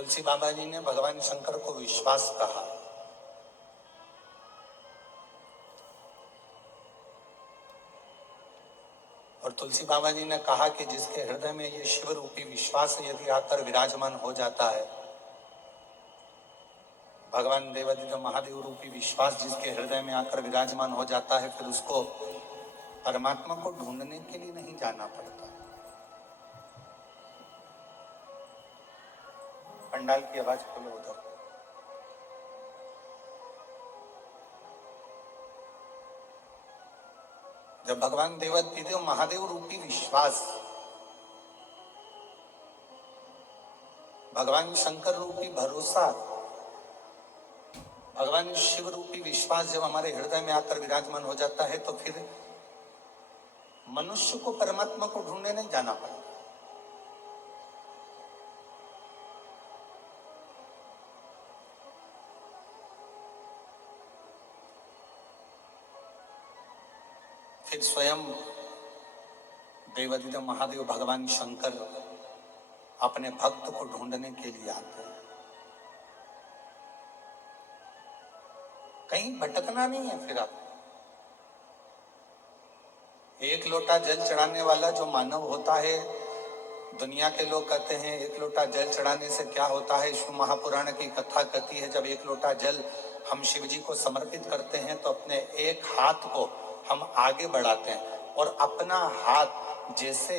तुलसी बाबा जी ने भगवान शंकर को विश्वास कहा। और तुलसी बाबा जी ने कहा कि जिसके हृदय में ये शिव रूपी विश्वास यदि आकर विराजमान हो जाता है, भगवान देवादिदेव महादेव रूपी विश्वास जिसके हृदय में आकर विराजमान हो जाता है, फिर उसको परमात्मा को ढूंढने के लिए नहीं जाना पड़ता। पंडाल की आवाज खोलो उधर। जब भगवान देवादिदेव महादेव रूपी विश्वास, भगवान शंकर रूपी भरोसा, भगवान शिव रूपी विश्वास जब हमारे हृदय में आकर विराजमान हो जाता है, तो फिर मनुष्य को परमात्मा को ढूंढने नहीं जाना पड़ता। फिर स्वयं देवादिदेव महादेव भगवान शंकर अपने भक्त को ढूंढने के लिए आते हैं। कहीं भटकना नहीं है। फिर आप एक लोटा जल चढ़ाने वाला जो मानव होता है, दुनिया के लोग कहते हैं एक लोटा जल चढ़ाने से क्या होता है। शिव महापुराण की कथा कहती है, जब एक लोटा जल हम शिव जी को समर्पित करते हैं तो अपने एक हाथ को हम आगे बढ़ाते हैं और अपना हाथ, जैसे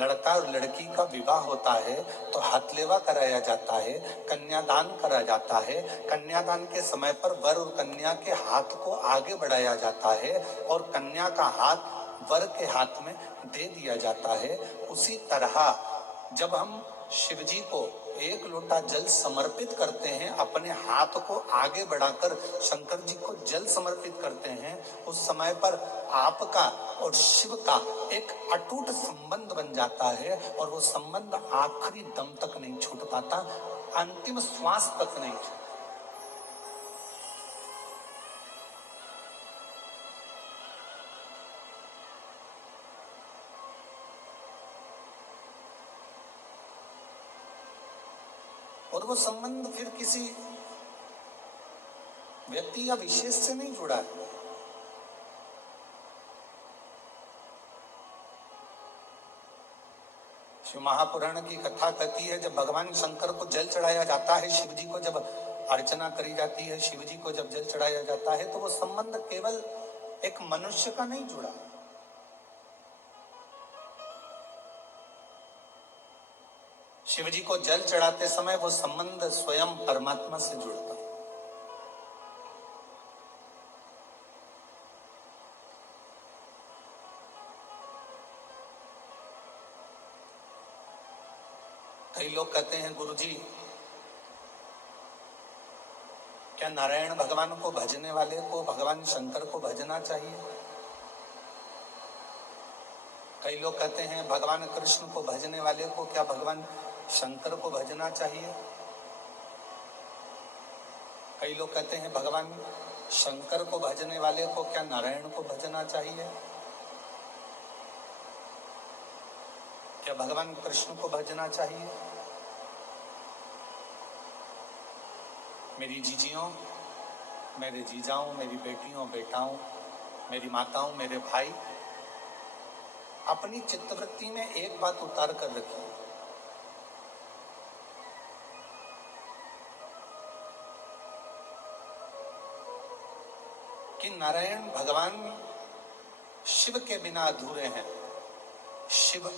लड़का और लड़की का विवाह होता है तो हथलेवा कराया जाता है, कन्यादान करा जाता है। कन्यादान के समय पर वर और कन्या के हाथ को आगे बढ़ाया जाता है और कन्या का हाथ वर के हाथ में दे दिया जाता है। उसी तरह जब हम शिव जी को एक लोटा जल समर्पित करते हैं, अपने हाथ को आगे बढ़ाकर शंकर जी को जल समर्पित करते हैं, उस समय पर आपका और शिव का एक अटूट संबंध बन जाता है और वो संबंध आखिरी दम तक नहीं छूट पाता, अंतिम श्वास तक नहीं छूटता। और वो संबंध फिर किसी व्यक्ति या विशेष से नहीं जुड़ा है। शिव महापुराण की कथा कहती है, जब भगवान शंकर को जल चढ़ाया जाता है, शिव जी को जब अर्चना करी जाती है, शिव जी को जब जल चढ़ाया जाता है, तो वो संबंध केवल एक मनुष्य का नहीं जुड़ा। शिव जी को जल चढ़ाते समय वो संबंध स्वयं परमात्मा से जुड़ता। कई लोग कहते हैं, गुरुजी क्या नारायण भगवान को भजने वाले को भगवान शंकर को भजना चाहिए? कई लोग कहते हैं, भगवान कृष्ण को भजने वाले को क्या भगवान शंकर को भजना चाहिए? कई लोग कहते हैं, भगवान शंकर को भजने वाले को क्या नारायण को भजना चाहिए? क्या भगवान कृष्ण को भजना चाहिए? मेरी जीजियों, मेरे जीजाओं, मेरी बेटियों बेटाओं, मेरी माताओं, मेरे भाई, अपनी चित्तवृत्ति में एक बात उतार कर रखिए कि नारायण भगवान शिव के बिना अधूरे हैं, शिव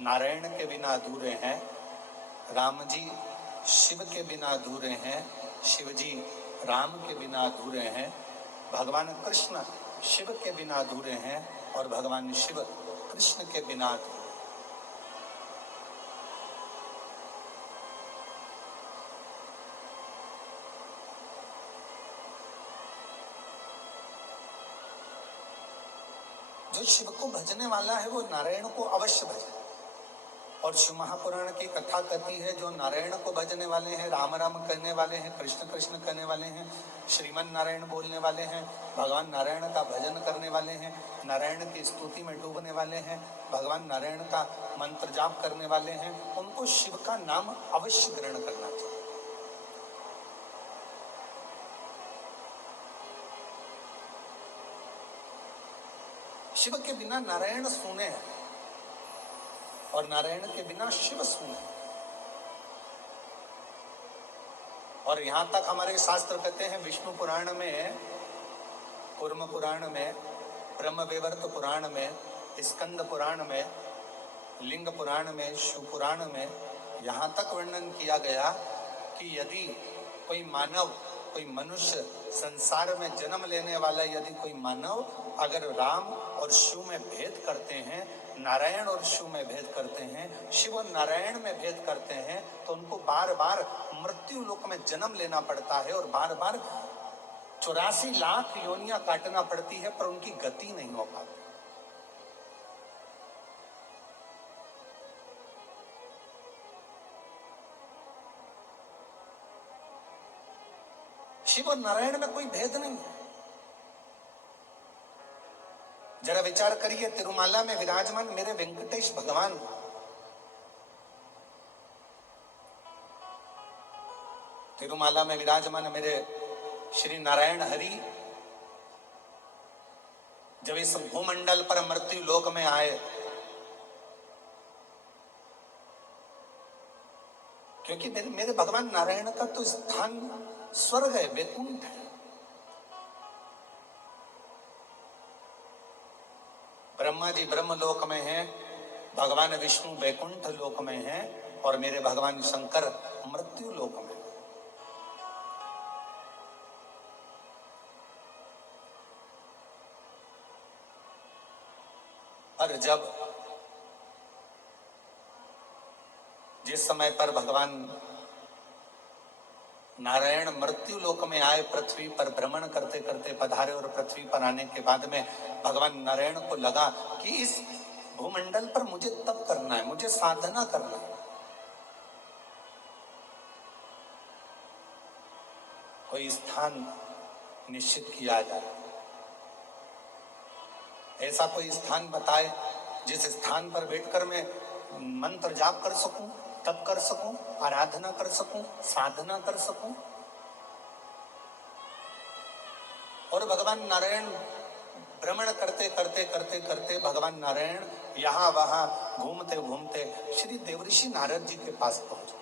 नारायण के बिना अधूरे हैं, राम जी शिव के बिना अधूरे हैं, शिव जी राम के बिना अधूरे हैं, भगवान कृष्ण शिव के बिना अधूरे हैं और भगवान शिव कृष्ण के बिना अधूरे। जो शिव को भजने वाला है वो नारायण को अवश्य भजे। और शिव महापुराण की कथा कहती है जो नारायण को भजने वाले हैं, राम राम कहने वाले हैं, कृष्ण कृष्ण कहने वाले हैं, श्रीमन नारायण बोलने वाले हैं, भगवान नारायण का भजन करने वाले हैं, नारायण की स्तुति में डूबने वाले हैं, भगवान नारायण का मंत्र जाप करने वाले हैं, उनको शिव का नाम अवश्य ग्रहण करना चाहिए। शिव के बिना नारायण सूने हैं और नारायण के बिना शिव सूने। और यहां तक हमारे शास्त्र कहते हैं, विष्णु पुराण में, कूर्म पुराण में, ब्रह्म वैवर्त पुराण में, स्कंद पुराण में, लिंग पुराण में, शिव पुराण में यहां तक वर्णन किया गया कि यदि कोई मानव, कोई मनुष्य, संसार में जन्म लेने वाला यदि कोई मानव अगर राम और शिव में भेद करते हैं, नारायण और शिव में भेद करते हैं, शिव और नारायण में भेद करते हैं, तो उनको बार बार मृत्यु लोक में जन्म लेना पड़ता है और बार बार 84 लाख योनियां काटना पड़ती है, पर उनकी गति नहीं हो पाती। शिव और नारायण में कोई भेद नहीं है। जरा विचार करिए, तिरुमाला में विराजमान मेरे वेंकटेश भगवान, तिरुमाला में विराजमान मेरे श्री नारायण हरि जब इस भूमंडल पर मृत्यु लोक में आए, क्योंकि मेरे भगवान नारायण का तो स्थान स्वर्ग है, वैकुंठ है। ब्रह्मा जी ब्रह्म लोक में हैं, भगवान विष्णु वैकुंठ लोक में हैं और मेरे भगवान शंकर मृत्यु लोक में। और जब जिस समय पर भगवान नारायण मृत्यु लोक में आए, पृथ्वी पर भ्रमण करते करते पधारे और पृथ्वी पर आने के बाद में भगवान नारायण को लगा कि इस भूमंडल पर मुझे तप करना है, मुझे साधना करना है, कोई स्थान निश्चित किया जाए, ऐसा कोई स्थान बताए जिस स्थान पर बैठकर मैं मंत्र जाप कर सकूं, तप कर सकूं, आराधना कर सकूं, साधना कर सकूं। और भगवान नारायण भ्रमण करते करते करते करते भगवान नारायण यहां वहां घूमते घूमते श्री देवऋषि नारद जी के पास पहुंच गए।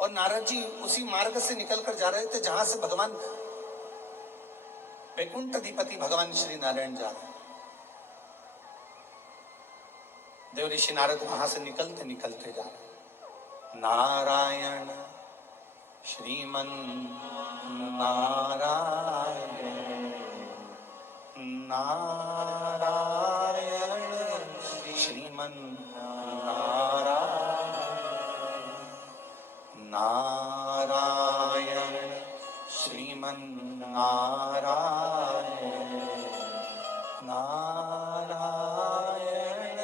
और नारद जी उसी मार्ग से निकलकर जा रहे थे जहां से भगवान वैकुंठ अधिपति भगवान श्री नारायण जा रहे। देवऋषि नारद वहां से निकलते निकलते जा रहे। नारायण श्रीमन नारायण, नारायण श्रीमन नारायण, नारायण श्रीमन नारायण, नारायण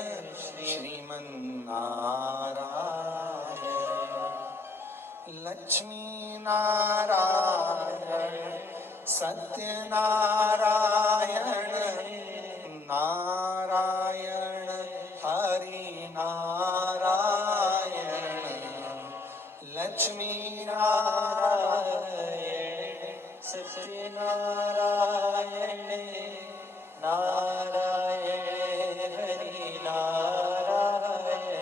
श्रीमन नारायण, लक्ष्मी नारायण सत्यनारायण, नारायण हरि नारायण, लक्ष्मी नारायण सत्यनारायण, नारायण हरि नारायण,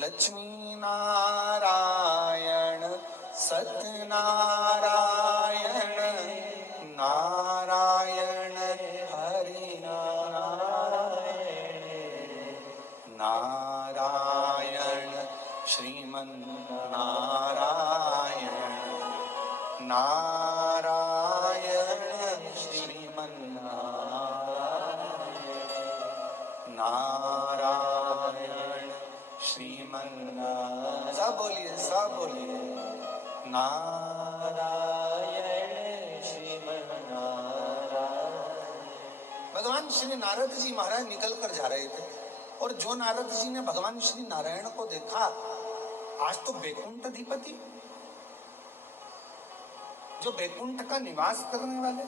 लक्ष्मी नारायण सत्यनारायण, नारायण हरि नारायण, नारायण श्रीमन नारायण, नारायण श्रीमन नारायण, नारायण श्रीमन नारायण। सब बोलिए, सब बोलिए, नारायण श्रीमन नारायण। भगवान श्री नारद जी महाराज निकल कर जा रहे थे और जो नारद जी ने भगवान श्री नारायण को देखा, आज तो बैकुंठ अधिपति, जो बैकुंठ का निवास करने वाले,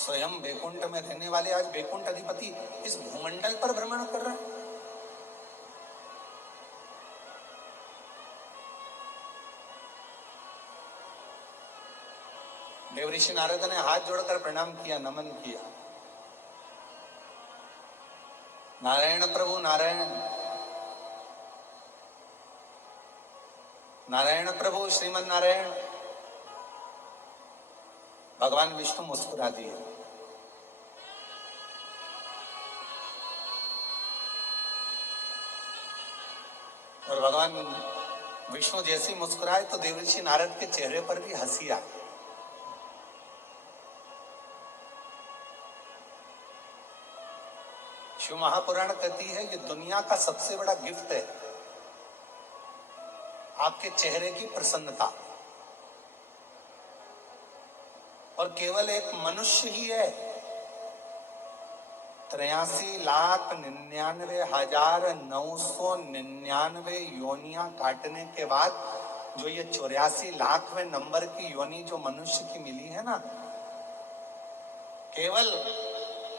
स्वयं बैकुंठ में रहने वाले आज बैकुंठ अधिपति इस भूमंडल पर भ्रमण कर रहे हैं। देवऋषि नारद ने हाथ जोड़कर प्रणाम किया, नमन किया। नारायण प्रभु नारायण, नारायण प्रभु श्रीमन नारायण। भगवान विष्णु मुस्कुरा दिए। और भगवान विष्णु जैसे मुस्कुराए तो देवऋषि नारद के चेहरे पर भी हंसी आई। शिव महापुराण कहती है ये दुनिया का सबसे बड़ा गिफ्ट है, आपके चेहरे की प्रसन्नता। और केवल एक मनुष्य ही है 83,99,999 योनियां काटने के बाद जो ये 84,00,000वें नंबर की योनि जो मनुष्य की मिली है ना, केवल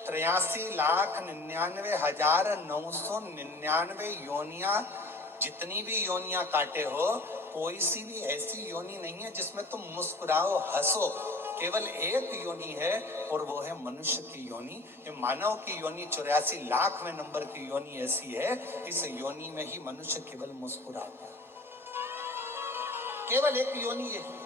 83,99,999 योनियां, जितनी भी योनियां काटे हो, कोई सी भी ऐसी योनि नहीं है जिसमें तुम मुस्कुराओ हंसो। केवल एक योनि है और वो है मनुष्य की योनि। ये मानव की योनि 84,00,000वें नंबर की योनि ऐसी है, इस योनि में ही मनुष्य केवल मुस्कुराता है। केवल एक योनि यही है।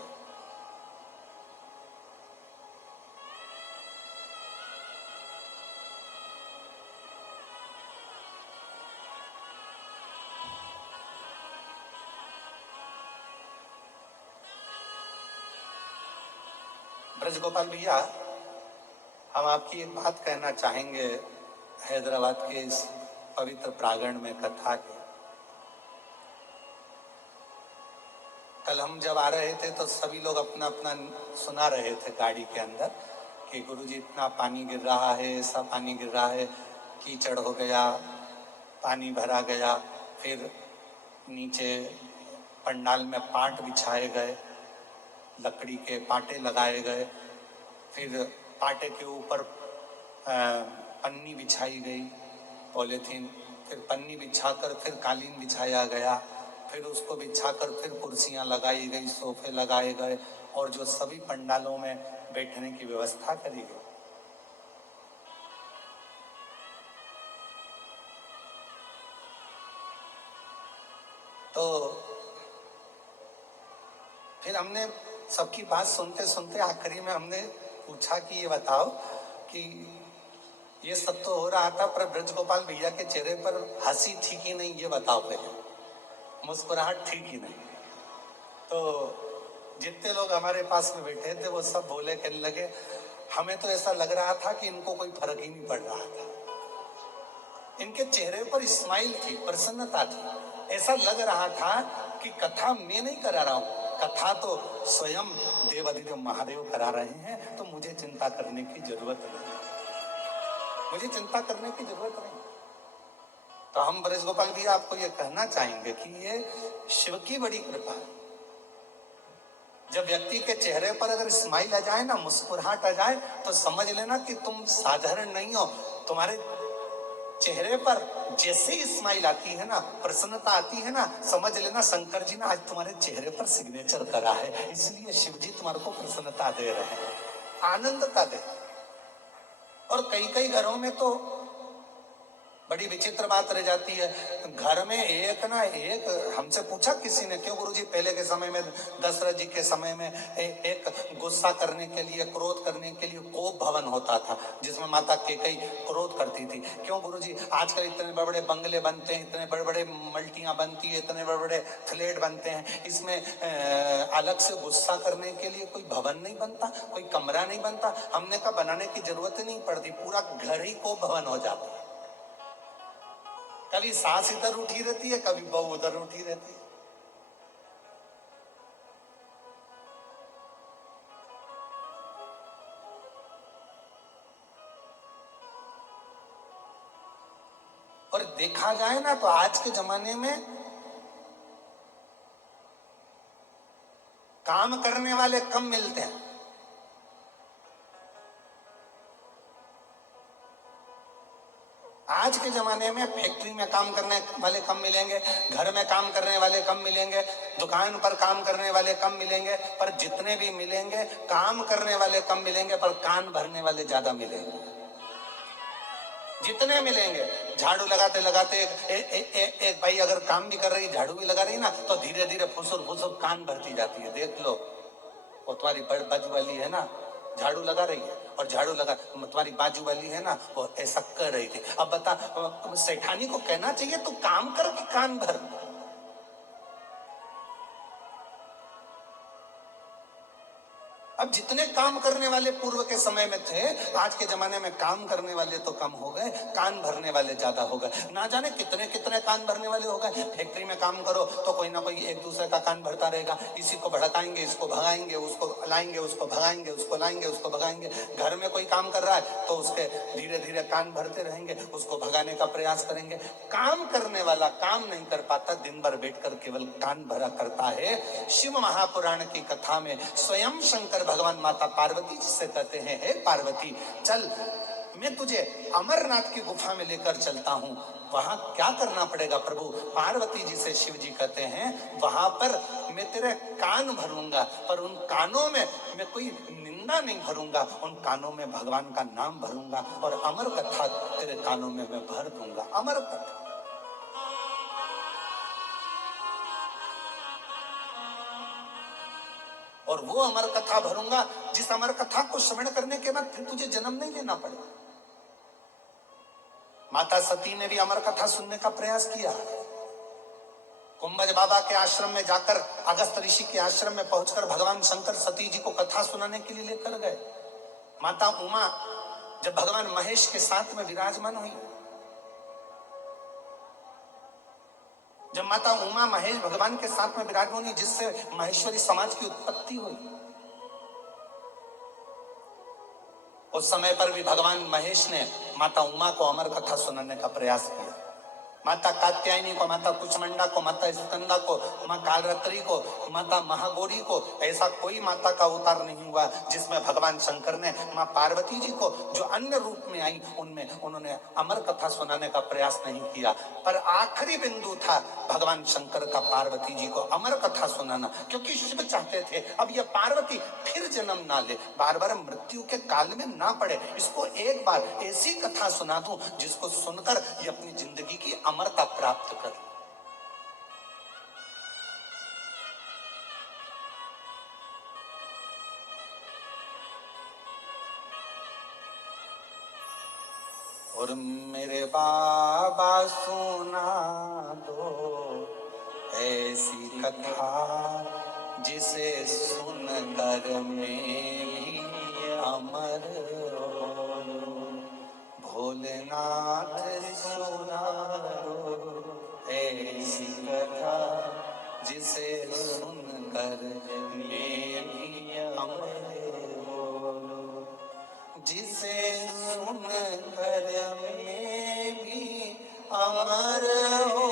ब्रज गोपाल भैया, हम आपकी एक बात कहना चाहेंगे हैदराबाद के इस पवित्र प्रांगण में कथा के। कल हम जब आ रहे थे तो सभी लोग अपना अपना सुना रहे थे गाड़ी के अंदर कि गुरुजी इतना पानी गिर रहा है, ऐसा पानी गिर रहा है, कीचड़ हो गया, पानी भरा गया। फिर नीचे पंडाल में पाट बिछाए गए, लकड़ी के पाटे लगाए गए, फिर पाटे के ऊपर पन्नी बिछाई गई, पॉलीथीन, फिर पन्नी बिछाकर फिर कालीन बिछाया गया, फिर उसको बिछाकर फिर कुर्सियां लगाई गई, सोफे लगाए गए और जो सभी पंडालों में बैठने की व्यवस्था करी गई। तो फिर हमने सबकी बात सुनते सुनते आखिरी में हमने पूछा कि ये बताओ कि ये सब तो हो रहा था, पर ब्रज गोपाल भैया के चेहरे पर हंसी थी कि नहीं, ये बताओ पहले, मुस्कुराहट थी कि नहीं। तो जितने लोग हमारे पास में बैठे थे वो सब बोले, कहने लगे हमें तो ऐसा लग रहा था कि इनको कोई फर्क ही नहीं पड़ रहा था। इनके चेहरे पर स्माइल थी, प्रसन्नता थी। ऐसा लग रहा था कि कथा मैं नहीं करा रहा हूं, कथा तो स्वयं देवाधिदेव महादेव करा रहे हैं, तो मुझे चिंता करने की जरूरत नहीं, मुझे चिंता करने की जरूरत नहीं। तो हम ब्रज गोपाल भी आपको ये कहना चाहेंगे कि ये शिव की बड़ी कृपा है। जब व्यक्ति के चेहरे पर अगर स्माइल आ जाए ना, मुस्कुराहट आ जाए, तो समझ लेना कि तुम साधारण नहीं हो। तुम्हारे चेहरे पर जैसे ही स्माइल आती है ना, प्रसन्नता आती है ना, समझ लेना शंकर जी ने आज तुम्हारे चेहरे पर सिग्नेचर करा है, इसलिए शिव जी तुम्हारे को प्रसन्नता दे रहे हैं, आनंदता दे। और कई कई घरों में तो बड़ी विचित्र बात रह जाती है, घर में एक ना एक, हमसे पूछा किसी ने, क्यों गुरुजी पहले के समय में, दशरथ जी के समय में एक गुस्सा करने के लिए, क्रोध करने के लिए कोप भवन होता था जिसमें माता कैकेयी क्रोध करती थी। क्यों गुरुजी आजकल इतने बड़े बड़े बंगले बनते हैं, इतने बड़े बड़े मल्टियां बनती है, इतने बड़े बड़े फ्लैट बनते हैं, इसमें अलग से गुस्सा करने के लिए कोई भवन नहीं बनता, कोई कमरा नहीं बनता? हमने कहा बनाने की जरूरत नहीं पड़ती, पूरा घर ही कोप भवन हो जाता है। कभी सास इधर उठी रहती है, कभी बहू उधर उठी रहती है। और देखा जाए ना तो आज के जमाने में काम करने वाले कम मिलते हैं। आज के जमाने में फैक्ट्री में काम करने वाले कम मिलेंगे, घर में काम करने वाले कम मिलेंगे, दुकान पर काम करने वाले कम मिलेंगे, पर जितने भी मिलेंगे काम करने वाले कम मिलेंगे, पर कान भरने वाले ज्यादा मिलेंगे। जितने मिलेंगे, झाड़ू लगाते लगाते एक भाई अगर काम भी कर रही, झाड़ू भी लगा रही ना, तो धीरे धीरे फुसुर फुसुर कान भरती जाती है। देख लो, वो तुम्हारी बाजू वाली है ना, झाड़ू लगा रही है, और झाड़ू लगा तुम्हारी बाजू वाली है ना, वो ऐसा कर रही थी। अब बता, सेठानी को कहना चाहिए तू काम कर कि कान भर। अब जितने काम करने वाले पूर्व के समय में थे, आज के जमाने में काम करने वाले तो कम हो गए, कान भरने वाले ज्यादा हो गए। ना जाने कितने कितने कान भरने वाले हो गए। फैक्ट्री में काम करो तो कोई ना कोई एक दूसरे का कान भरता रहेगा, इसी को भड़काएंगे, इसको भगाएंगे, उसको लाएंगे, उसको भगाएंगे, उसको लाएंगे, उसको भगाएंगे। घर में कोई काम कर रहा है तो उसके धीरे धीरे कान भरते रहेंगे, उसको भगाने का प्रयास करेंगे। काम करने वाला काम नहीं कर पाता, दिन भर बैठकर केवल कान भरा करता है। शिव महापुराण की कथा में स्वयं शंकर भगवान माता पार्वती जी से कहते हैं, हे पार्वती, चल मैं तुझे अमरनाथ की गुफा में लेकर चलता हूं। वहां क्या करना पड़ेगा प्रभु? पार्वती जी से शिव जी कहते हैं, वहां पर मैं तेरे कान भरूंगा, पर उन कानों में मैं कोई निंदा नहीं भरूंगा, उन कानों में भगवान का नाम भरूंगा, और अमर कथा तेरे कानों में मैं भर दूंगा। अमर कथा, और वो अमर कथा भरूंगा जिस अमर कथा को श्रवण करने के बाद फिर तुझे जन्म नहीं लेना पड़े। माता सती ने भी अमर कथा सुनने का प्रयास किया। कुंभज बाबा के आश्रम में जाकर, अगस्त ऋषि के आश्रम में पहुंचकर भगवान शंकर सती जी को कथा सुनाने के लिए लेकर गए। माता उमा जब भगवान महेश के साथ में विराजमान हुई, जब माता उमा महेश भगवान के साथ में विराजमान हुई, जिससे महेश्वरी समाज की उत्पत्ति हुई, उस समय पर भी भगवान महेश ने माता उमा को अमर कथा सुनाने का प्रयास किया। माता कात्यायनी को, माता कुचमंडा को, माता स्कंदा को, माँ कालरात्रि को, माता महागौरी को, ऐसा कोई माता का अवतार नहीं हुआ जिसमें भगवान शंकर ने माँ पार्वती जी को जो अन्य रूप में आई उनमें उन्होंने अमर कथा सुनाने का प्रयास नहीं किया। पर आखिरी बिंदु था भगवान शंकर का पार्वती जी को अमर कथा सुनाना, क्योंकि शिव चाहते थे अब यह पार्वती फिर जन्म ना ले, बार बार मृत्यु के काल में ना पड़े, इसको एक बार ऐसी कथा सुना दूं जिसको सुनकर ये अपनी जिंदगी की अमरता प्राप्त कर। और मेरे बाबा सुना दो ऐसी कथा जिसे सुनकर मैं भी अमर हो। भोलेनाथ सुना दो ऐसी कथा जिसे सुनकर मैं भी अमर हो। जिसे सुनकर मैं भी अमर हो,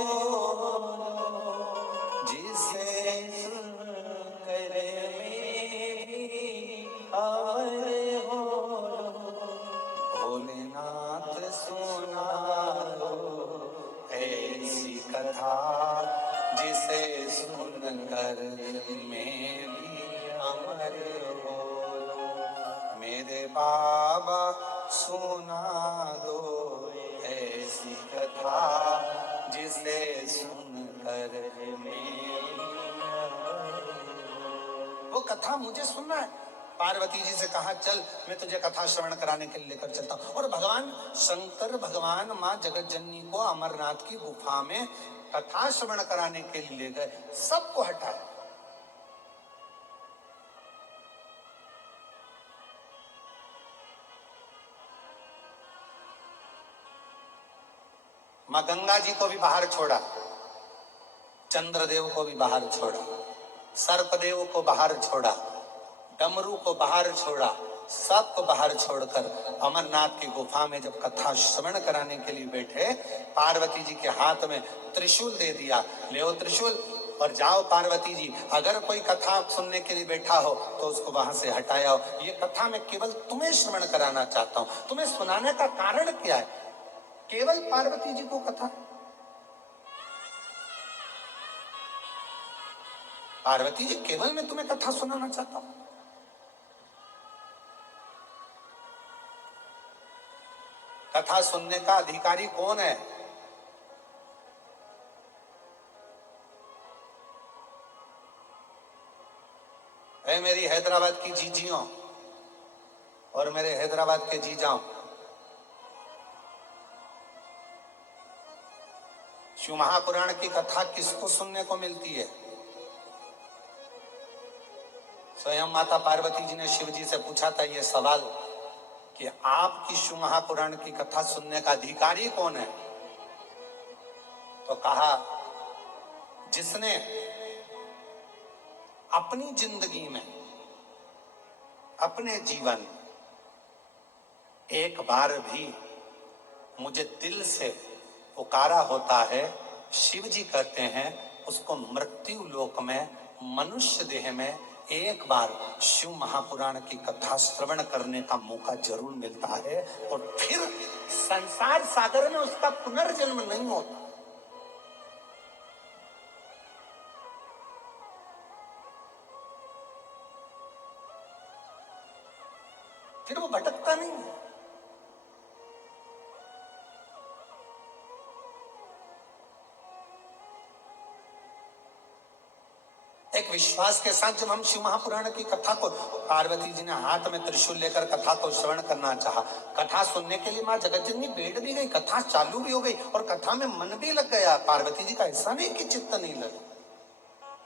जिसे सुनकर मैं भी अमर हो। भोलेनाथ सुना दो ऐसी कथा जिसे सुनकर मैं भी अमर हो। मेरे बाबा सुना दो ऐसी कथा जिसे सुनकर मैं। वो कथा मुझे सुनना है। पार्वती जी से कहा, चल मैं तुझे कथा श्रवण कराने के लिए लेकर चलता हूं। और भगवान शंकर भगवान मां जगत जननी को अमरनाथ की गुफा में कथा श्रवण कराने के लिए ले गए, सबको हटाया। मां गंगा जी को भी बाहर छोड़ा, चंद्रदेव को भी बाहर छोड़ा, सर्पदेव को बाहर छोड़ा, डमरू को बाहर छोड़ा, सबको बाहर छोड़कर अमरनाथ की गुफा में जब कथा श्रवण कराने के लिए बैठे, पार्वती जी के हाथ में त्रिशूल दे दिया, ले त्रिशूल और जाओ पार्वती जी, अगर कोई कथा सुनने के लिए बैठा हो तो उसको वहां से हटाया। ये कथा मैं केवल तुम्हें श्रवण कराना चाहता हूं, तुम्हें सुनाने का कारण क्या है? केवल पार्वती जी को कथा, पार्वती जी केवल मैं तुम्हें कथा सुनाना चाहता हूं। कथा सुनने का अधिकारी कौन है? है मेरी हैदराबाद की जीजियों और मेरे हैदराबाद के जीजाओं, शिव महापुराण की कथा किसको सुनने को मिलती है? स्वयं माता पार्वती जी ने शिव जी से पूछा था ये सवाल कि आपकी शिव महापुराण की कथा सुनने का अधिकारी कौन है? तो कहा जिसने अपनी जिंदगी में, अपने जीवन एक बार भी मुझे दिल से पुकारा होता है, शिव जी कहते हैं उसको मृत्यु लोक में, मनुष्य देह में एक बार शिव महापुराण की कथा श्रवण करने का मौका जरूर मिलता है और फिर संसार सागर में उसका पुनर्जन्म नहीं होता। फिर वो भटकता नहीं है। एक विश्वास के साथ जब हम शिव महापुराण की कथा को, पार्वती जी ने हाथ में त्रिशूल लेकर कथा को श्रवण करना चाहा, कथा सुनने के लिए मां जगतजननी बैठ भी गई, कथा चालू भी हो गई और कथा में मन भी लग गया। पार्वती जी का ऐसा नहीं कि चित्त नहीं लगा,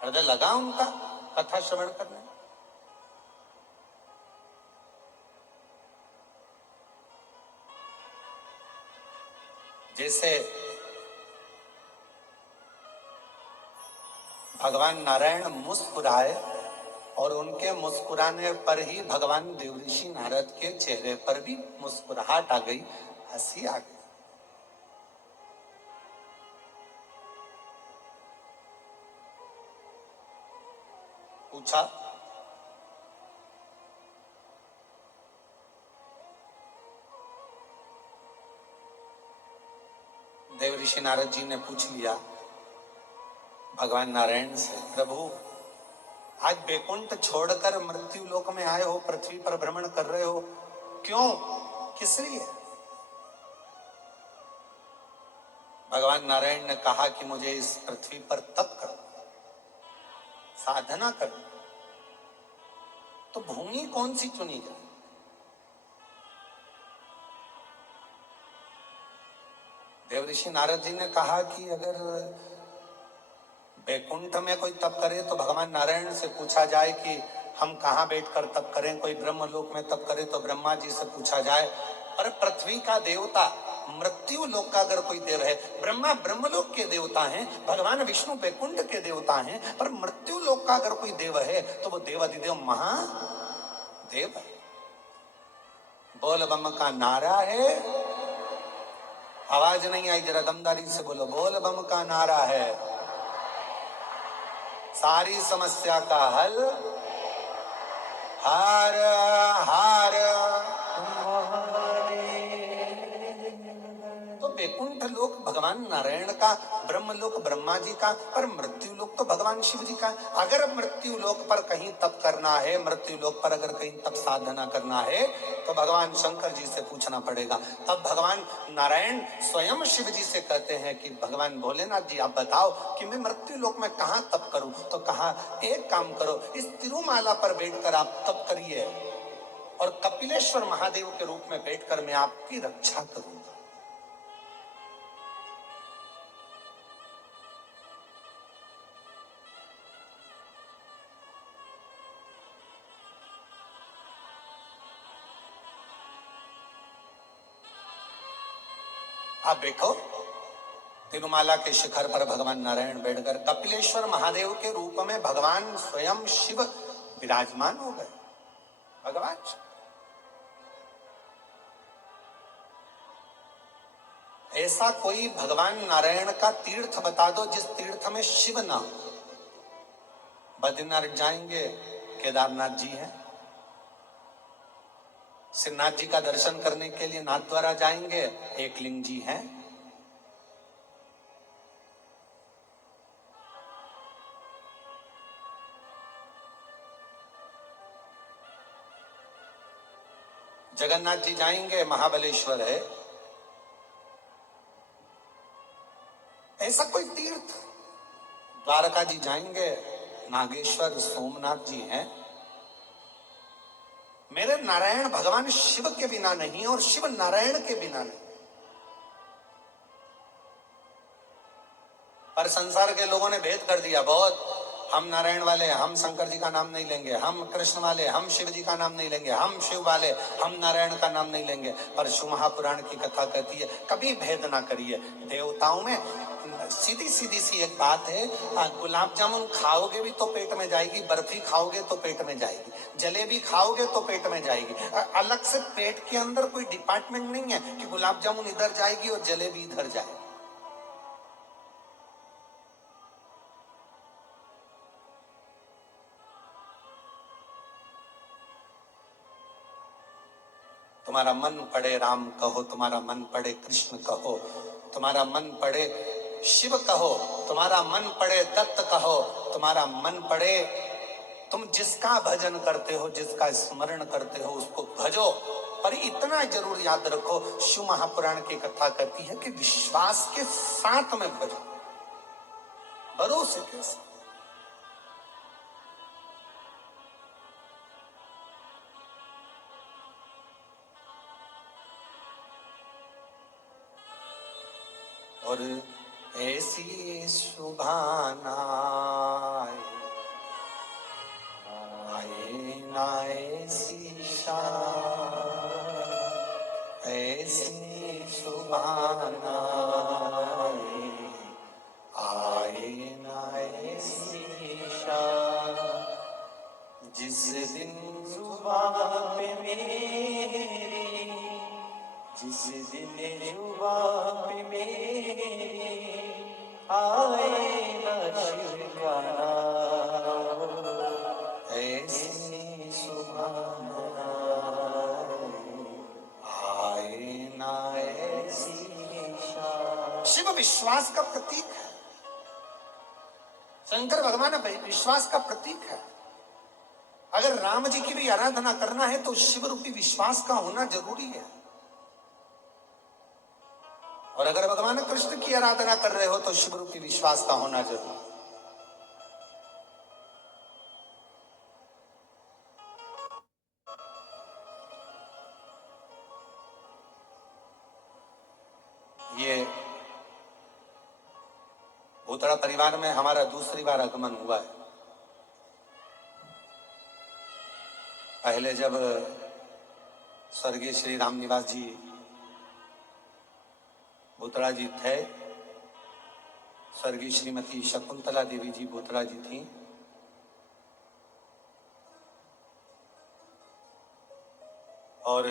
हृदय लगा उनका कथा श्रवण करने। जैसे भगवान नारायण मुस्कुराए और उनके मुस्कुराने पर ही भगवान देवऋषि नारद के चेहरे पर भी मुस्कुराहट आ गई, हंसी आ गई। पूछा देवऋषि नारद जी ने पूछ लिया भगवान नारायण से, प्रभु आज बैकुंठ छोड़कर मृत्यु लोक में आए हो, पृथ्वी पर भ्रमण कर रहे हो, क्यों, किस लिए? भगवान नारायण ने कहा कि मुझे इस पृथ्वी पर तप कर, साधना कर। तो भूमि कौन सी चुनी जाए? देवऋषि नारद जी ने कहा कि अगर बैकुंठ में कोई तप करे तो भगवान नारायण से पूछा जाए कि हम कहाँ बैठकर तप करें, कोई ब्रह्मलोक में तप करे तो ब्रह्मा जी से पूछा जाए। और पृथ्वी का देवता, मृत्यु लोक का अगर कोई देव है, ब्रह्मा ब्रह्मलोक के देवता हैं, भगवान विष्णु बैकुंठ के देवता हैं, पर मृत्यु लोक का अगर कोई देव है तो वो देवाधिदेव महादेव है। बोल बम का नारा है, आवाज नहीं आई, जरा दमदारी से बोलो, बोल बम का नारा है, सारी समस्या का हल, हर हर। तो बैकुंठ लोक भगवान नारायण का, ब्रह्म लोक ब्रह्मा जी का, पर मृत्यु लोक तो भगवान शिव जी का। अगर मृत्यु लोक पर कहीं तप करना है, मृत्यु लोक पर अगर कहीं तप साधना करना है तो भगवान शंकर जी से पूछना पड़ेगा। तब भगवान नारायण स्वयं शिव जी से कहते हैं कि भगवान भोलेनाथ जी आप बताओ कि मैं मृत्यु लोक में कहाँ तप करूं? तो कहा एक काम करो, इस तिरुमाला पर बैठकर आप तप करिए और कपिलेश्वर महादेव के रूप में बैठकर मैं आपकी रक्षा करूंगा। आप देखो तिरुमाला के शिखर पर भगवान नारायण बैठकर कपिलेश्वर महादेव के रूप में भगवान स्वयं शिव विराजमान हो गए। भगवान ऐसा कोई भगवान नारायण का तीर्थ बता दो जिस तीर्थ में शिव ना हो। बद्रीनाथ जाएंगे, केदारनाथ जी हैं। श्रीनाथ जी का दर्शन करने के लिए नाथद्वारा जाएंगे, एकलिंग जी हैं। जगन्नाथ जी जाएंगे, महाबलेश्वर है। ऐसा कोई तीर्थ, द्वारका जी जाएंगे, नागेश्वर सोमनाथ जी हैं। मेरे नारायण भगवान शिव के बिना नहीं और शिव नारायण के बिना नहीं। पर संसार के लोगों ने भेद कर दिया बहुत। हम नारायण वाले हम शंकर जी का नाम नहीं लेंगे, हम कृष्ण वाले हम शिव जी का नाम नहीं लेंगे, हम शिव वाले हम नारायण का नाम नहीं लेंगे। पर शिव महापुराण की कथा कहती है कभी भेद ना करिए। देवताओं में सीधी सीधी सी एक बात है, गुलाब जामुन खाओगे भी तो पेट में जाएगी, बर्फी खाओगे तो पेट में जाएगी, जलेबी खाओगे तो पेट में जाएगी। अलग से पेट के अंदर कोई डिपार्टमेंट नहीं है कि गुलाब जामुन इधर जाएगी और जलेबी इधर जाएगी। तुम्हारा मन पड़े राम कहो, तुम्हारा मन पड़े कृष्ण कहो, तुम्हारा मन पड़े शिव कहो, तुम्हारा मन पड़े दत्त कहो, तुम्हारा मन पड़े, तुम जिसका भजन करते हो, जिसका स्मरण करते हो उसको भजो। पर इतना जरूर याद रखो, शिव महापुराण की कथा कहती है कि विश्वास के साथ में भजो, भरोसे के साथ। और ऐसी सुभाना आए ना ऐसी शान, ऐसी सुभाना आए ना ऐसी शान, जिस दिन जुबान पे मेरी, जिस दिन जुबान पे मेरी आए ना शिव का नाम, ऐसी सुभान आए ना ऐसी शान। शिव विश्वास का प्रतीक है, शंकर भगवान विश्वास का प्रतीक है। अगर राम जी की भी आराधना करना है तो शिव रूपी विश्वास का होना जरूरी है। और अगर भगवान कृष्ण की आराधना कर रहे हो तो शिव रूपी विश्वास का होना जरूरी है। ये भूतड़ा परिवार में हमारा दूसरी बार आगमन हुआ है। पहले जब स्वर्गीय श्री रामनिवास जी भूतड़ा जी थे, स्वर्गीय श्रीमती शकुंतला देवी जी भूतड़ा जी थी, और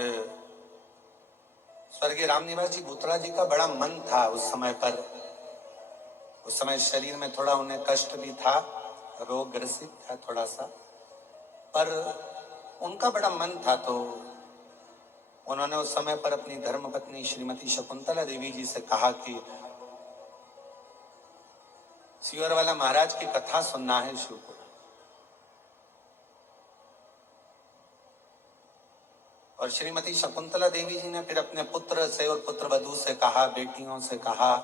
स्वर्गीय रामनिवास जी भूतड़ा जी का बड़ा मन था उस समय पर। उस समय शरीर में थोड़ा उन्हें कष्ट भी था, रोग ग्रसित था थोड़ा सा, पर उनका बड़ा मन था। तो उन्होंने उस समय पर अपनी धर्मपत्नी श्रीमती शकुंतला देवी जी से कहा कि सियोर वाला महाराज की कथा सुनना है शिव को। और श्रीमती शकुंतला देवी जी ने फिर अपने पुत्र से और पुत्र वधू से कहा, बेटियों से कहा,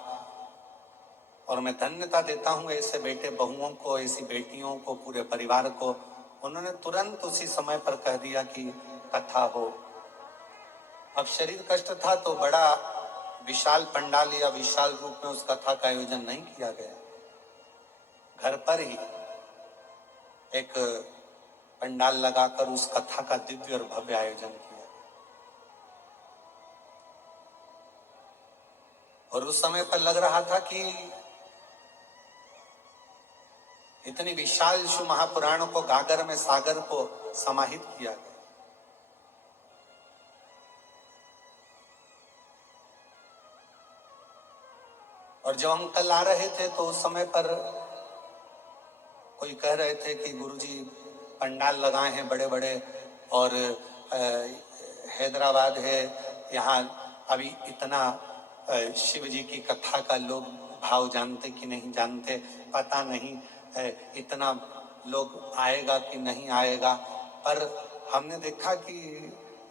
और मैं धन्यता देता हूं ऐसे बेटे बहुओं को, ऐसी बेटियों को, पूरे परिवार को। उन्होंने तुरंत उसी समय पर कह दिया कि कथा हो। अब शरीर कष्ट था तो बड़ा विशाल पंडाल या विशाल रूप में उस कथा का आयोजन नहीं किया गया, घर पर ही एक पंडाल लगाकर उस कथा का दिव्य और भव्य आयोजन किया। और उस समय पर लग रहा था कि इतनी विशाल शिव महापुराणों को गागर में सागर को समाहित किया गया। और जब हम कल आ रहे थे तो उस समय पर कोई कह रहे थे कि गुरुजी पंडाल लगाए हैं बड़े बड़े और हैदराबाद है, यहाँ अभी इतना शिव जी की कथा का लोग भाव जानते कि नहीं जानते पता नहीं, इतना लोग आएगा कि नहीं आएगा। पर हमने देखा कि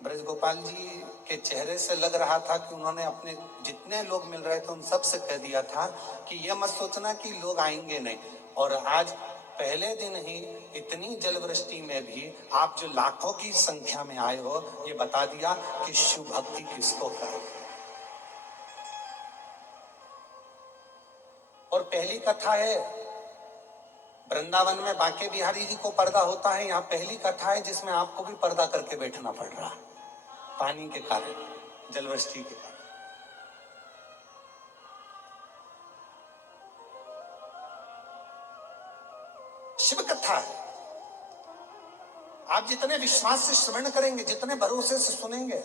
ब्रज गोपाल जी के चेहरे से लग रहा था कि उन्होंने अपने जितने लोग मिल रहे थे उन सब से कह दिया था कि ये मत सोचना कि लोग आएंगे नहीं। और आज पहले दिन ही इतनी जलवृष्टि में भी आप जो लाखों की संख्या में आए हो, ये बता दिया कि शिव भक्ति किसको कहे। और पहली कथा है वृंदावन में बांके बिहारी जी को पर्दा होता है, यहाँ पहली कथा है जिसमें आपको भी पर्दा करके बैठना पड़ रहा है पानी के कारण, जलवृष्टि के कारण। शिव कथा है, आप जितने विश्वास से श्रवण करेंगे, जितने भरोसे से सुनेंगे,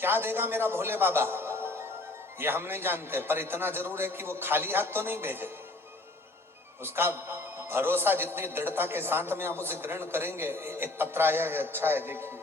क्या देगा मेरा भोले बाबा ये हम नहीं जानते, पर इतना जरूर है कि वो खाली हाथ तो नहीं भेजे। उसका भरोसा जितनी दृढ़ता के साथ में आप उसे ग्रहण करेंगे। एक पत्र आया है, अच्छा है, देखिए।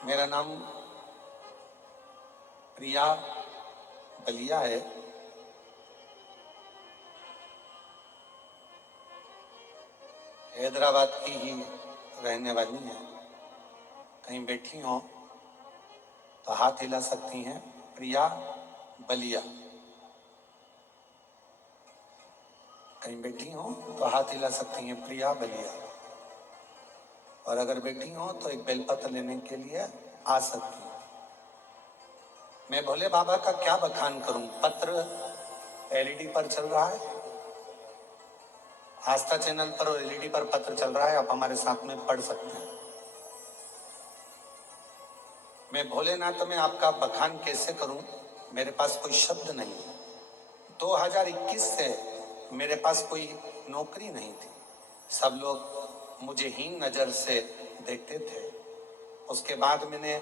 मेरा नाम प्रिया बलिया है। हैदराबाद की ही रहने वाली है। कहीं बैठी हो तो हाथ हिला सकती हैं, प्रिया बलिया। कहीं बैठी हो तो हाथ हिला सकती हैं, प्रिया बलिया। और अगर बैठी हो तो एक बेलपत्र लेने के लिए आ सकती हैं। मैं भोले बाबा का क्या बखान करूं। पत्र एलईडी पर चल रहा है, आस्था चैनल पर और एलईडी पर पत्र चल रहा है, आप हमारे साथ में पढ़ सकते हैं। मैं भोलेनाथ में आपका बखान कैसे करूं, मेरे पास कोई शब्द नहीं है। 2021 से मेरे पास कोई नौकरी नहीं थी, सब लोग मुझे हीन नजर से देखते थे। उसके बाद मैंने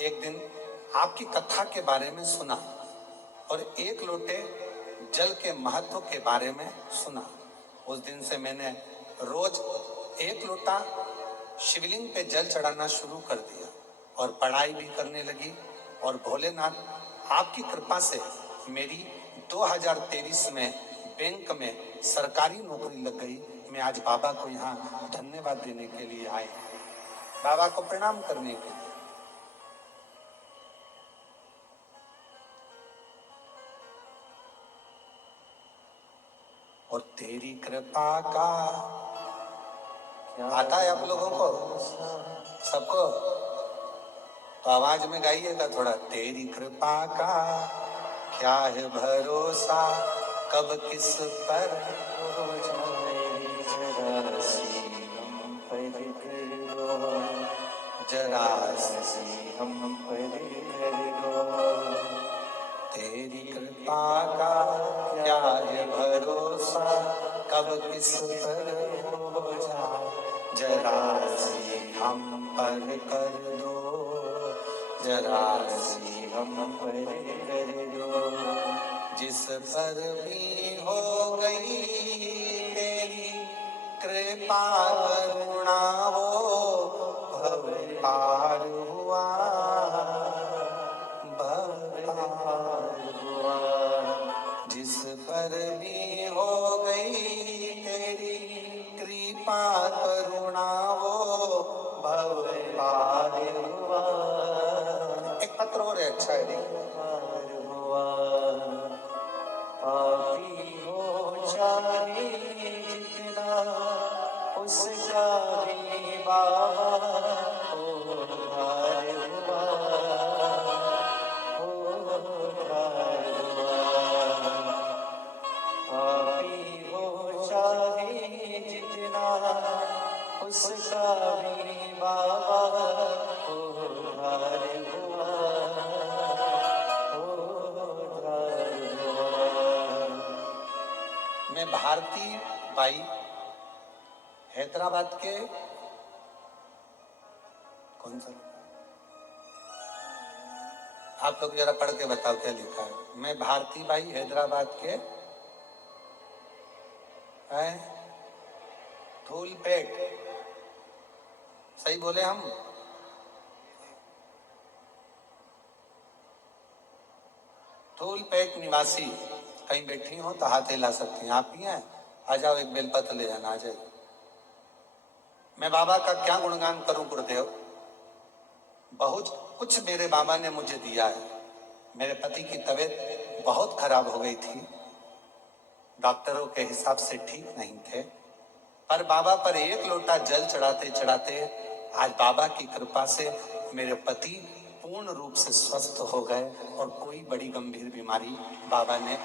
एक दिन आपकी कथा के बारे में सुना और एक लोटे जल के महत्व के बारे में सुना। उस दिन से मैंने रोज एक लोटा शिवलिंग पे जल चढ़ाना शुरू कर दिया और पढ़ाई भी करने लगी। और भोलेनाथ आपकी कृपा से मेरी 2023 में बैंक में सरकारी नौकरी लग गई। मैं आज बाबा को यहाँ धन्यवाद देने के लिए आए, बाबा को प्रणाम करने के लिए। और तेरी कृपा का आता है आप लोगों को सबको, तो आवाज में गाइएगा थोड़ा। तेरी कृपा का क्या है भरोसा, कब किस पर हो जाए जरा सी हम पर कर दो, जरा सी हम पर कर दो। तेरी कृपा का क्या है भरोसा, कब किस पर हो जाए जरा सी हम पर कर दो, जरा सी हम पर कर दो। जिस पर भी हो गई तेरी कृपा करुणा, वो भव पार हुआ, भव पार हुआ। जिस पर भी हो गई तेरी कृपा करुणा, वो भव पार हुआ। एक पत्र और है, अच्छा है, पार हुआ। पापी हो जाए जितना उसका भी बाबा तो पार हुआ। उसका भी बाबा उद्धार हुआ, उद्धार हुआ। मैं भारती बाई हैदराबाद के कौन सा, आप लोग जरा पढ़ के बताओ क्या लिखा है। मैं भारती बाई हैदराबाद के हैं धूलपेट, सही बोले हम? धूलपेट निवासी। कहीं बैठी हो तो हाथ हिला सकती हैं। आप ही हैं? आ जाओ, एक बेलपत्र ले जाना। आ जाए। मैं बाबा का क्या गुणगान करूं गुरुदेव। बहुत कुछ मेरे बाबा ने मुझे दिया है। मेरे पति की तबीयत बहुत खराब हो गई थी, डॉक्टरों के हिसाब से ठीक नहीं थे, पर बाबा पर एक लोटा जल चढ़ाते चढ़ाते आज बाबा की कृपा से मेरे पति पूर्ण रूप से स्वस्थ हो गए और कोई बड़ी गंभीर बीमारी बाबा ने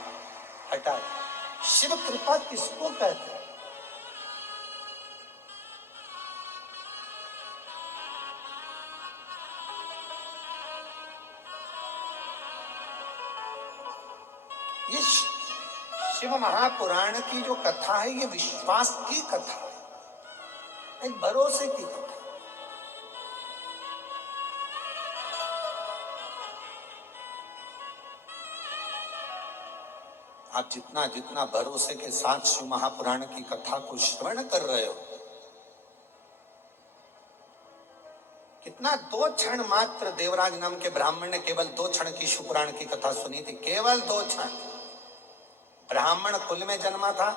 हटा दी। शिव कृपा किसको कहते हैं? ये शिव महापुराण की जो कथा है, ये विश्वास की कथा है, एक भरोसे की कथा। आप जितना जितना भरोसे के साथ शिव महापुराण की कथा को श्रवण कर रहे हो, कितना 2 क्षण मात्र देवराज नाम के ब्राह्मण ने केवल 2 क्षण की शिव पुराण की कथा सुनी थी, केवल 2 क्षण। ब्राह्मण कुल में जन्मा था,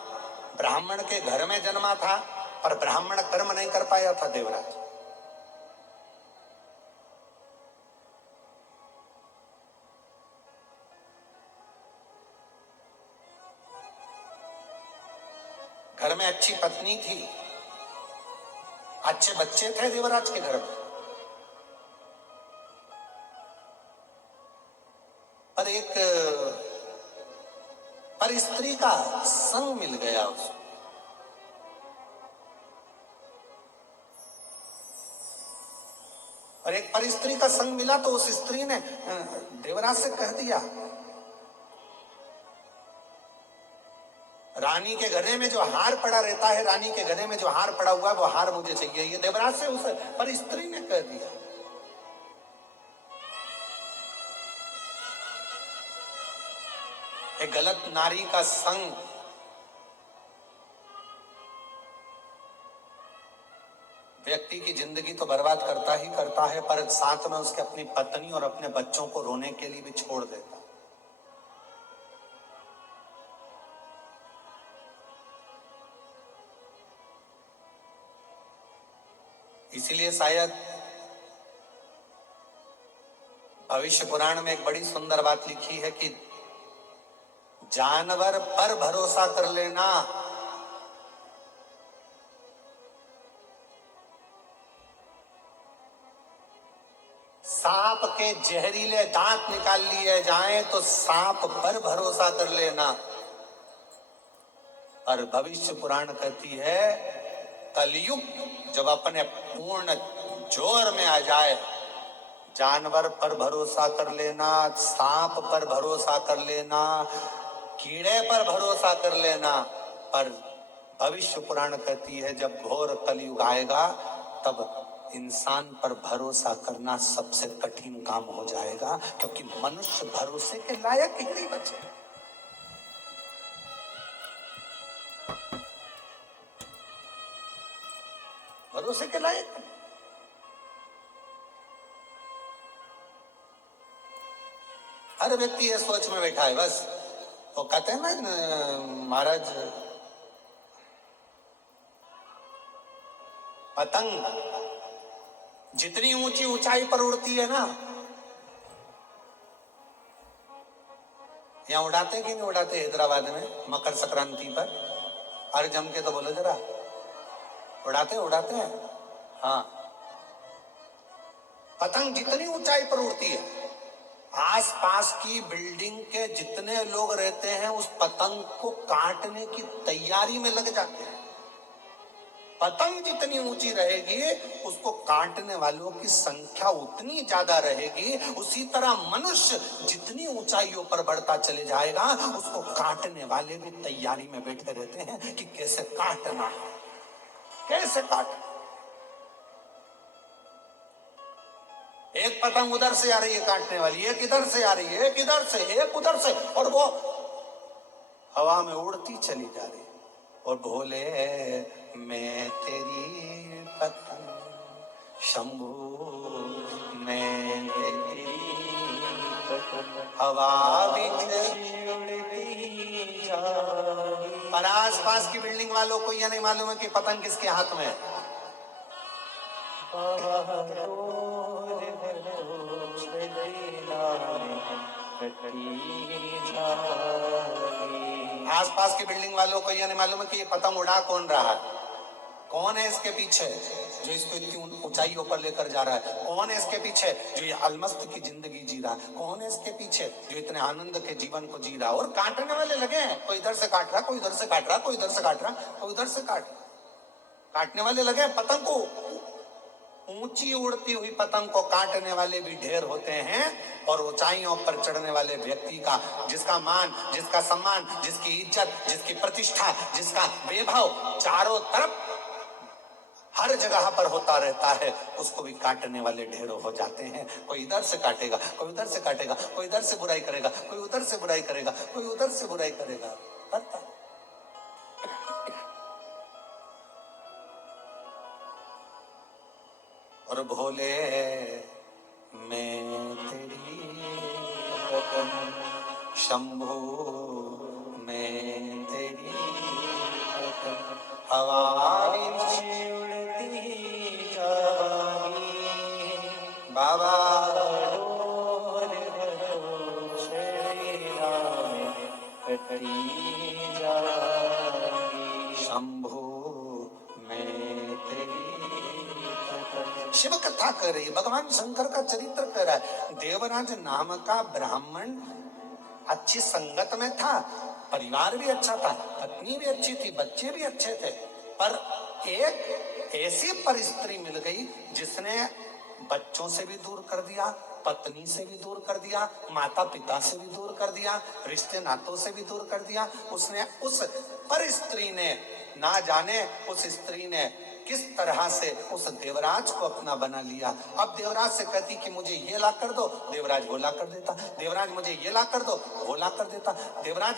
ब्राह्मण के घर में जन्मा था, पर ब्राह्मण कर्म नहीं कर पाया था देवराज। घर में अच्छी पत्नी थी, अच्छे बच्चे थे देवराज के घर में, पर एक पर स्त्री का संग मिल गया उसको। और एक पर स्त्री का संग मिला तो उस स्त्री ने देवराज से कह दिया, रानी के गले में जो हार पड़ा रहता है, रानी के गले में जो हार पड़ा हुआ है, वो हार मुझे चाहिए। ये देवराज से उस पर स्त्री ने कह दिया। एक गलत नारी का संग व्यक्ति की जिंदगी तो बर्बाद करता ही करता है, पर साथ में उसके अपनी पत्नी और अपने बच्चों को रोने के लिए भी छोड़ देता। इसीलिए शायद भविष्य पुराण में एक बड़ी सुंदर बात लिखी है कि जानवर पर भरोसा कर लेना, सांप के जहरीले दांत निकाल लिए जाएं तो सांप पर भरोसा कर लेना। और भविष्य पुराण कहती है कलयुग जब अपने पूर्ण जोर में आ जाए, जानवर पर भरोसा कर लेना, सांप पर भरोसा कर लेना, कीड़े पर भरोसा कर लेना, पर भविष्य पुराण कहती है जब घोर कलयुग आएगा तब इंसान पर भरोसा करना सबसे कठिन काम हो जाएगा, क्योंकि मनुष्य भरोसे के लायक ही नहीं बचे। भरोसे के लायक हर व्यक्ति ये सोच में बैठा है बस। वो कहते हैं ना महाराज, पतंग जितनी ऊंची ऊंचाई पर उड़ती है ना, यहाँ उड़ाते कि नहीं उड़ाते हैदराबाद में मकर संक्रांति पर? अरे जम के तो बोलो जरा, उड़ाते उड़ाते हैं? हाँ, पतंग जितनी ऊंचाई पर उड़ती है, आसपास की बिल्डिंग के जितने लोग रहते हैं उस पतंग को काटने की तैयारी में लग जाते हैं। पतंग जितनी ऊंची रहेगी उसको काटने वालों की संख्या उतनी ज्यादा रहेगी। उसी तरह मनुष्य जितनी ऊंचाइयों पर बढ़ता चले जाएगा उसको काटने वाले भी तैयारी में बैठे रहते हैं कि कैसे काटना है, कैसे काटना। एक पतंग उधर से आ रही है काटने वाली, एक इधर से आ रही है, एक इधर से, एक उधर से, और वो हवा में उड़ती चली जा रही। और भोले मैं तेरी पतंग शंभू मैं तेरी हवा बिच उड़ती जाही। पर आस पास की बिल्डिंग वालों को यह नहीं मालूम है कि पतंग किसके हाथ में है। बाबा डोर कटी जाही। आसपास की बिल्डिंग वालों को यह नहीं मालूम है कि ये पतंग उड़ा कौन रहा है, कौन है इसके पीछे जो इसको इतनी ऊंचाइयों पर लेकर जा रहा है, कौन है इसके पीछे जो ये अलमस्त की जिंदगी जी रहा है, कौन है इसके पीछे जो इतने आनंद के जीवन को जी रहा है। और काटने वाले लगे हैं, कोई इधर से काट रहा, कोई इधर से काट रहा, कोई इधर से काट रहा, कोई उधर से काटने वाले लगे हैं पतंग को। ऊंची उड़ती हुई पतंग को काटने वाले भी ढेर होते हैं और ऊंचाइयों पर चढ़ने वाले व्यक्ति का जिसका मान, जिसका सम्मान, जिसकी इज्जत, जिसकी प्रतिष्ठा, जिसका वैभव चारों तरफ हर जगह पर होता रहता है, उसको भी काटने वाले ढेरों हो जाते हैं। कोई इधर से काटेगा, कोई उधर से काटेगा, कोई इधर से बुराई करेगा, कोई उधर से बुराई करेगा, कोई उधर से बुराई करेगा। करता और भोले मैं तेरी शंभू मैं तेरी हवा उड़ती जाही। बाबा डोर कटी जाही। शंभू मैं तेरी। शिव कथा कर रही है, भगवान शंकर का चरित्र कर रहा है। देवराज नाम का ब्राह्मण अच्छी संगत में था, परिवार भी अच्छा था, पत्नी भी अच्छी थी, बच्चे भी अच्छे थे, पर एक ऐसी परिस्त्री मिल गई जिसने बच्चों से भी दूर कर दिया, पत्नी से भी दूर कर दिया, माता पिता से भी दूर कर दिया, रिश्ते नातों से भी दूर कर दिया। उसने उस परिस्त्री ने ना जाने उस स्त्री ने किस तरह से उस देवराज को अपना बना लिया। अब देवराज से कहती कि मुझे ये ला कर दो, देवराज वो ला कर देता। देवराज मुझे ये ला कर दो, वो ला कर देता। देवराज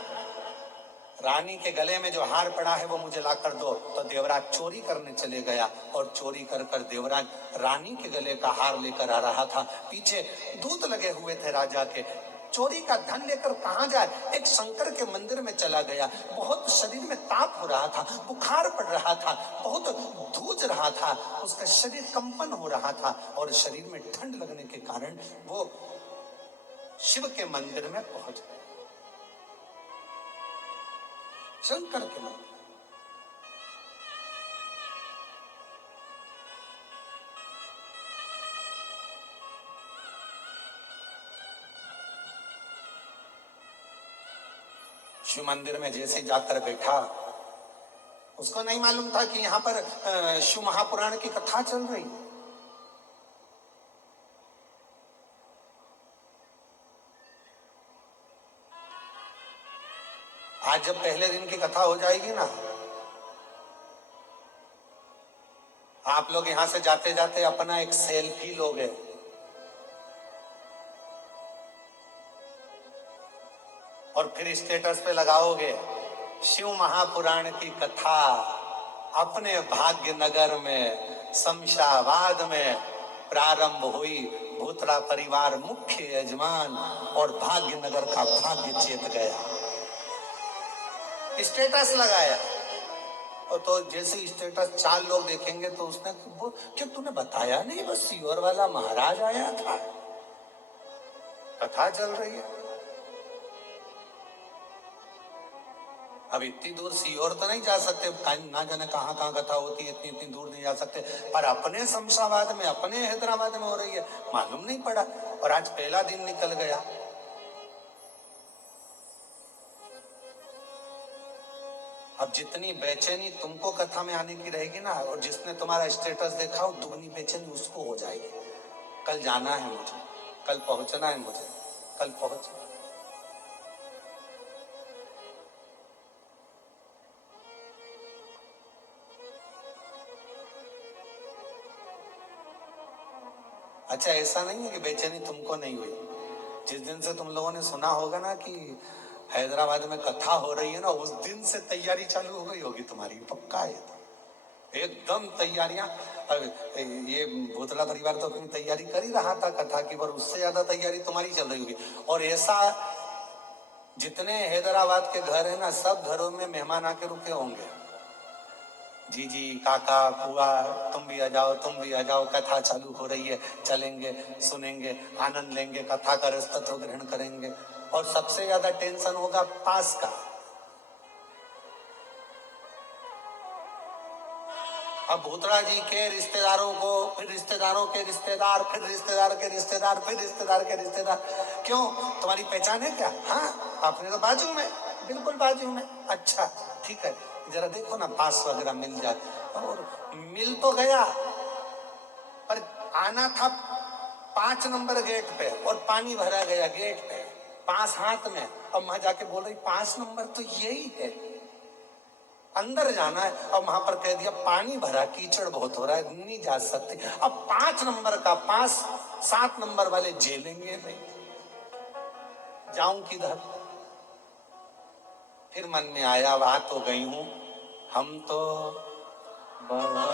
रानी के गले में जो हार पड़ा है वो मुझे ला कर दो, तो देवराज चोरी करने चले गया और चोरी कर कर देवराज रानी के गले का हार लेकर आ रहा था। पीछे दूत लगे हुए थे राजा के। चोरी का धन लेकर कहां जाए, एक शंकर के मंदिर में चला गया। बहुत शरीर में ताप हो रहा था, बुखार पड़ रहा था, बहुत धूज रहा था, उसका शरीर कंपन हो रहा था और शरीर में ठंड लगने के कारण वो शिव के मंदिर में पहुंच गया, शंकर के मंदिर। शिव मंदिर में जैसे जाकर बैठा, उसको नहीं मालूम था कि यहाँ पर शिव महापुराण की कथा चल रही। आज जब पहले दिन की कथा हो जाएगी ना, आप लोग यहां से जाते जाते अपना एक सेल्फी लोगे, और फिर स्टेटस पे लगाओगे शिव महापुराण की कथा अपने भाग्य नगर में शमशाबाद में प्रारंभ हुई। भूतड़ा परिवार मुख्य यजमान और भाग्य नगर का भाग्य चेत गया, स्टेटस लगाया। और तो जैसे स्टेटस 4 लोग देखेंगे तो उसने क्या तूने बताया नहीं, बस सीहोर वाला महाराज आया था, कथा चल रही है। अब इतनी दूर सीहोर तो नहीं जा सकते, ना जाने कहाँ कहाँ कथा होती है, इतनी इतनी दूर नहीं जा सकते, पर अपने शमशाबाद में, अपने हैदराबाद में हो रही है, मालूम नहीं पड़ा। और आज पहला दिन निकल गया। अब जितनी बेचैनी तुमको कथा में आने की रहेगी ना, और जिसने तुम्हारा स्टेटस देखा हो, दुगनी बेचैनी उसको हो जाएगी। कल जाना है मुझे, कल पहुंचना है मुझे, कल पहुंचना। अच्छा, ऐसा नहीं है कि बेचैनी तुमको नहीं हुई। जिस दिन से तुम लोगों ने सुना होगा ना कि हैदराबाद में कथा हो रही है ना, उस दिन से तैयारी चालू हो गई होगी तुम्हारी, पक्का है तो। एकदम तैयारियां। ये भूतड़ा परिवार तो अपनी तैयारी कर ही रहा था कथा की, पर उससे ज्यादा तैयारी तुम्हारी चल रही होगी। और ऐसा जितने हैदराबाद के घर है ना, सब घरों में मेहमान आके रुके होंगे। जीजी, काका, बुआ, तुम भी आ जाओ, तुम भी आ जाओ, कथा चालू हो रही है, चलेंगे, सुनेंगे, आनंद लेंगे, कथा का रस तत्व ग्रहण करेंगे। और सबसे ज्यादा टेंशन होगा पास का। अब भूतड़ा जी के रिश्तेदारों को, फिर रिश्तेदारों के रिश्तेदार, फिर रिश्तेदार के रिश्तेदार, फिर रिश्तेदार के रिश्तेदार। क्यों, तुम्हारी पहचान है क्या? हाँ, आपने तो बाजू में, बिल्कुल बाजू में। अच्छा ठीक है, जरा देखो ना पास वगैरह मिल जाए। और मिल तो गया, पर आना था 5 नंबर गेट पे, और पानी भरा गया गेट पे, पास हाथ में। अब वहां जाके बोल रही 5 नंबर तो यही है, अंदर जाना है। अब वहां पर कह दिया पानी भरा, कीचड़ बहुत हो रहा है, नहीं जा सकते। अब 5 नंबर का पास, 7 नंबर वाले झेलेंगे नहीं, जाऊं किधर? फिर मन में आया, बात हो गई हूं, हम तो बाबा